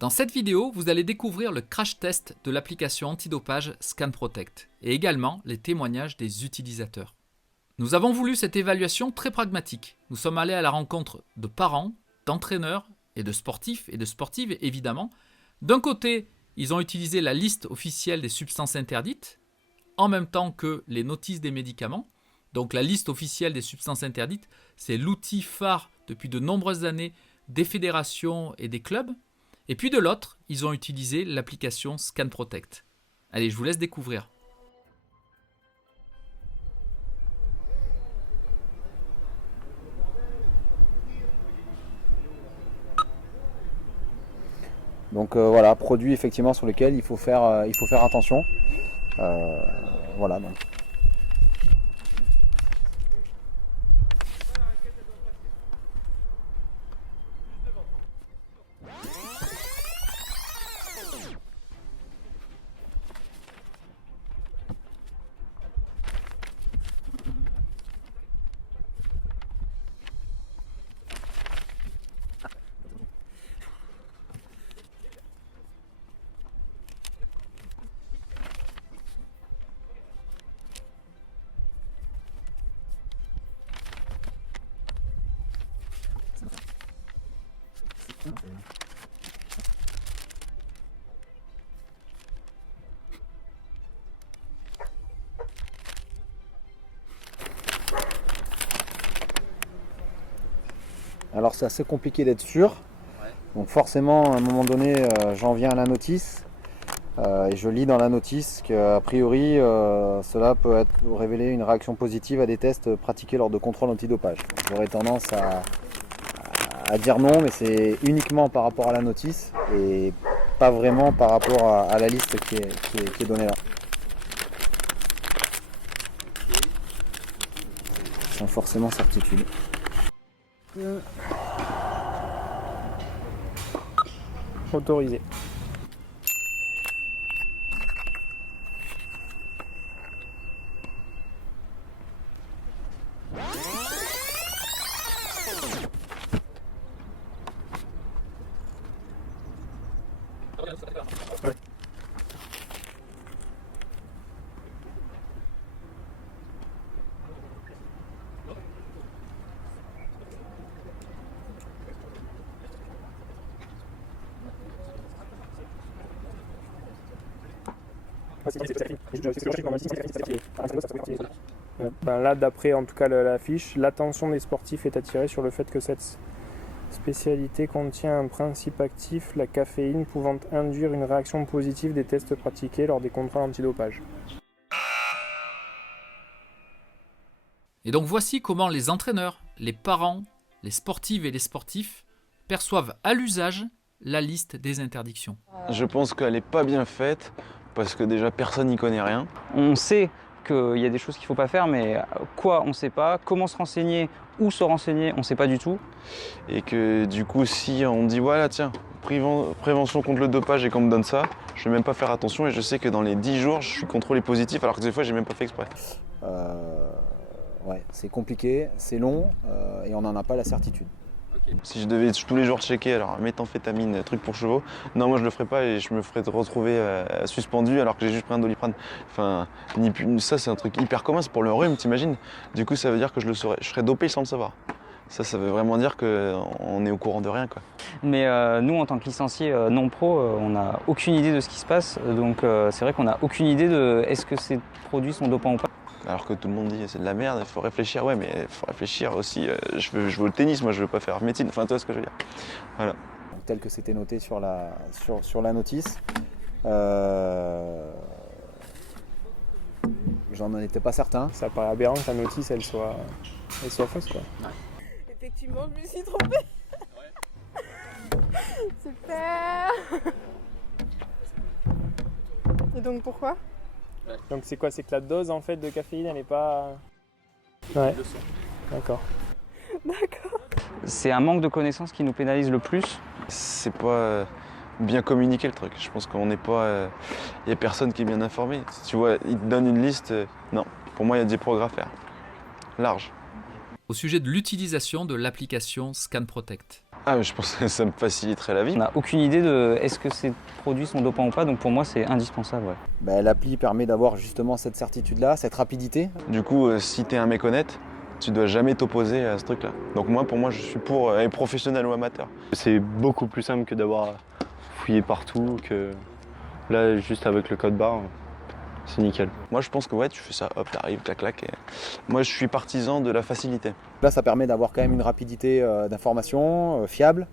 Dans cette vidéo, vous allez découvrir le crash test de l'application antidopage ScanProtect et également les témoignages des utilisateurs. Nous avons voulu cette évaluation très pragmatique. Nous sommes allés à la rencontre de parents, d'entraîneurs et de sportifs et de sportives évidemment. D'un côté, ils ont utilisé la liste officielle des substances interdites en même temps que les notices des médicaments. Donc la liste officielle des substances interdites, c'est l'outil phare depuis de nombreuses années des fédérations et des clubs. Et puis de l'autre, ils ont utilisé l'application ScanProtect. Allez, je vous laisse découvrir. Donc voilà, produit effectivement sur lequel il faut faire attention. Voilà. Donc. Alors c'est assez compliqué d'être sûr. Donc forcément à un moment donné j'en viens à la notice et je lis dans la notice qu'a priori cela peut révéler une réaction positive à des tests pratiqués lors de contrôles antidopage. J'aurais tendance à dire non, mais c'est uniquement par rapport à la notice et pas vraiment par rapport à la liste qui est donnée là. Sans forcément certitude. Autorisé. Ouais. Là, d'après en tout cas la fiche, l'attention des sportifs est attirée sur le fait que cette spécialité contient un principe actif, la caféine, pouvant induire une réaction positive des tests pratiqués lors des contrôles antidopage. Et donc voici comment les entraîneurs, les parents, les sportives et les sportifs perçoivent à l'usage la liste des interdictions. Je pense qu'elle n'est pas bien faite parce que déjà personne n'y connaît rien. On sait qu'il y a des choses qu'il ne faut pas faire, mais quoi on ne sait pas, comment se renseigner, où se renseigner, on ne sait pas du tout. Et que du coup si on dit voilà tiens, prévention contre le dopage et qu'on me donne ça, je ne vais même pas faire attention et je sais que dans les 10 jours je suis contrôlé positif alors que des fois j'ai même pas fait exprès. Ouais, c'est compliqué, c'est long et on n'en a pas la certitude. Si je devais tous les jours checker, alors méthamphétamine, truc pour chevaux, non moi je le ferais pas et je me ferais retrouver suspendu alors que j'ai juste pris un Doliprane. Enfin, ça c'est un truc hyper commun, c'est pour le rhume, t'imagines? Du coup ça veut dire que je serais dopé sans le savoir. Ça veut vraiment dire qu'on est au courant de rien, quoi. Mais nous, en tant que licenciés non pro, on n'a aucune idée de ce qui se passe. Donc c'est vrai qu'on n'a aucune idée de est-ce que ces produits sont dopants ou pas. Alors que tout le monde dit c'est de la merde, il faut réfléchir. Ouais, mais il faut réfléchir aussi. Je veux le tennis, moi je veux pas faire médecine. Enfin, tu vois ce que je veux dire. Voilà. Donc, tel que c'était noté sur la notice, j'en étais pas certain. Ça paraît aberrant que la notice elle soit fausse, quoi. Effectivement, je me suis trompée. Super. Et donc pourquoi? Donc c'est quoi? C'est que la dose en fait de caféine elle n'est pas... Ouais. D'accord. D'accord. C'est un manque de connaissances qui nous pénalise le plus. C'est pas bien communiqué le truc. Je pense qu'on n'est pas... Il n'y a personne qui est bien informé. Si tu vois, ils te donnent une liste. Non, pour moi il y a des progrès à faire. Large. Au sujet de l'utilisation de l'application ScanProtect. Ah, mais je pense que ça me faciliterait la vie. On n'a aucune idée de est-ce que ces produits sont dopants ou pas, donc pour moi c'est indispensable. Ouais. Ben, l'appli permet d'avoir justement cette certitude-là, cette rapidité. Du coup, si t'es un méconnaître, tu dois jamais t'opposer à ce truc-là. Donc moi, pour moi, je suis pour professionnel ou amateur. C'est beaucoup plus simple que d'avoir fouillé partout, que là, juste avec le code barre, c'est nickel. Moi, je pense que ouais, tu fais ça, hop, t'arrives, clac, clac. Et... Moi, je suis partisan de la facilité. Là, ça permet d'avoir quand même une rapidité d'information fiable.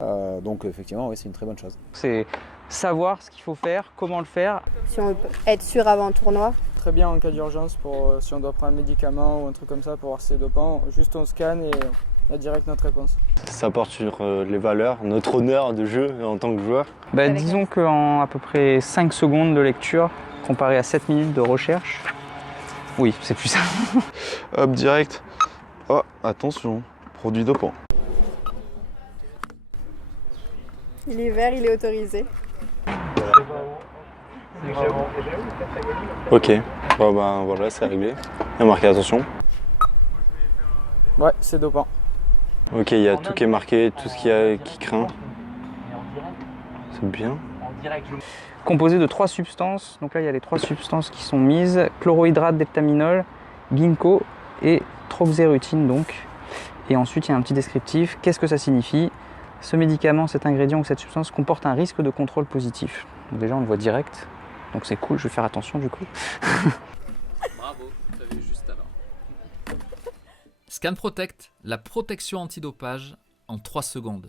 Donc effectivement, oui, c'est une très bonne chose. C'est savoir ce qu'il faut faire, comment le faire. Si on peut être sûr avant le tournoi. Très bien en cas d'urgence, pour si on doit prendre un médicament ou un truc comme ça pour voir si c'est dopant, juste on scanne et on a direct notre réponse. Ça porte sur les valeurs, notre honneur de jeu en tant que joueur. Bah, disons qu'en à peu près 5 secondes de lecture, comparé à 7 minutes de recherche, oui, c'est plus ça. Hop, direct. Oh, attention, produit dopant. Il est vert, il est autorisé. Ok, bon ben voilà, c'est réglé. Il y a marqué attention. Ouais, c'est dopant. Ok, il y a tout qui est marqué, tout ce qui craint. C'est bien. Composé de 3 substances, donc là il y a les 3 substances qui sont mises, chlorohydrate d'heptaminol, ginkgo et troxérutine donc. Et ensuite il y a un petit descriptif, qu'est-ce que ça signifie? Ce médicament, cet ingrédient ou cette substance comporte un risque de contrôle positif. Donc déjà on le voit direct, donc c'est cool, je vais faire attention du coup. Bravo, tu avais juste alors. Scan Protect, la protection antidopage en 3 secondes.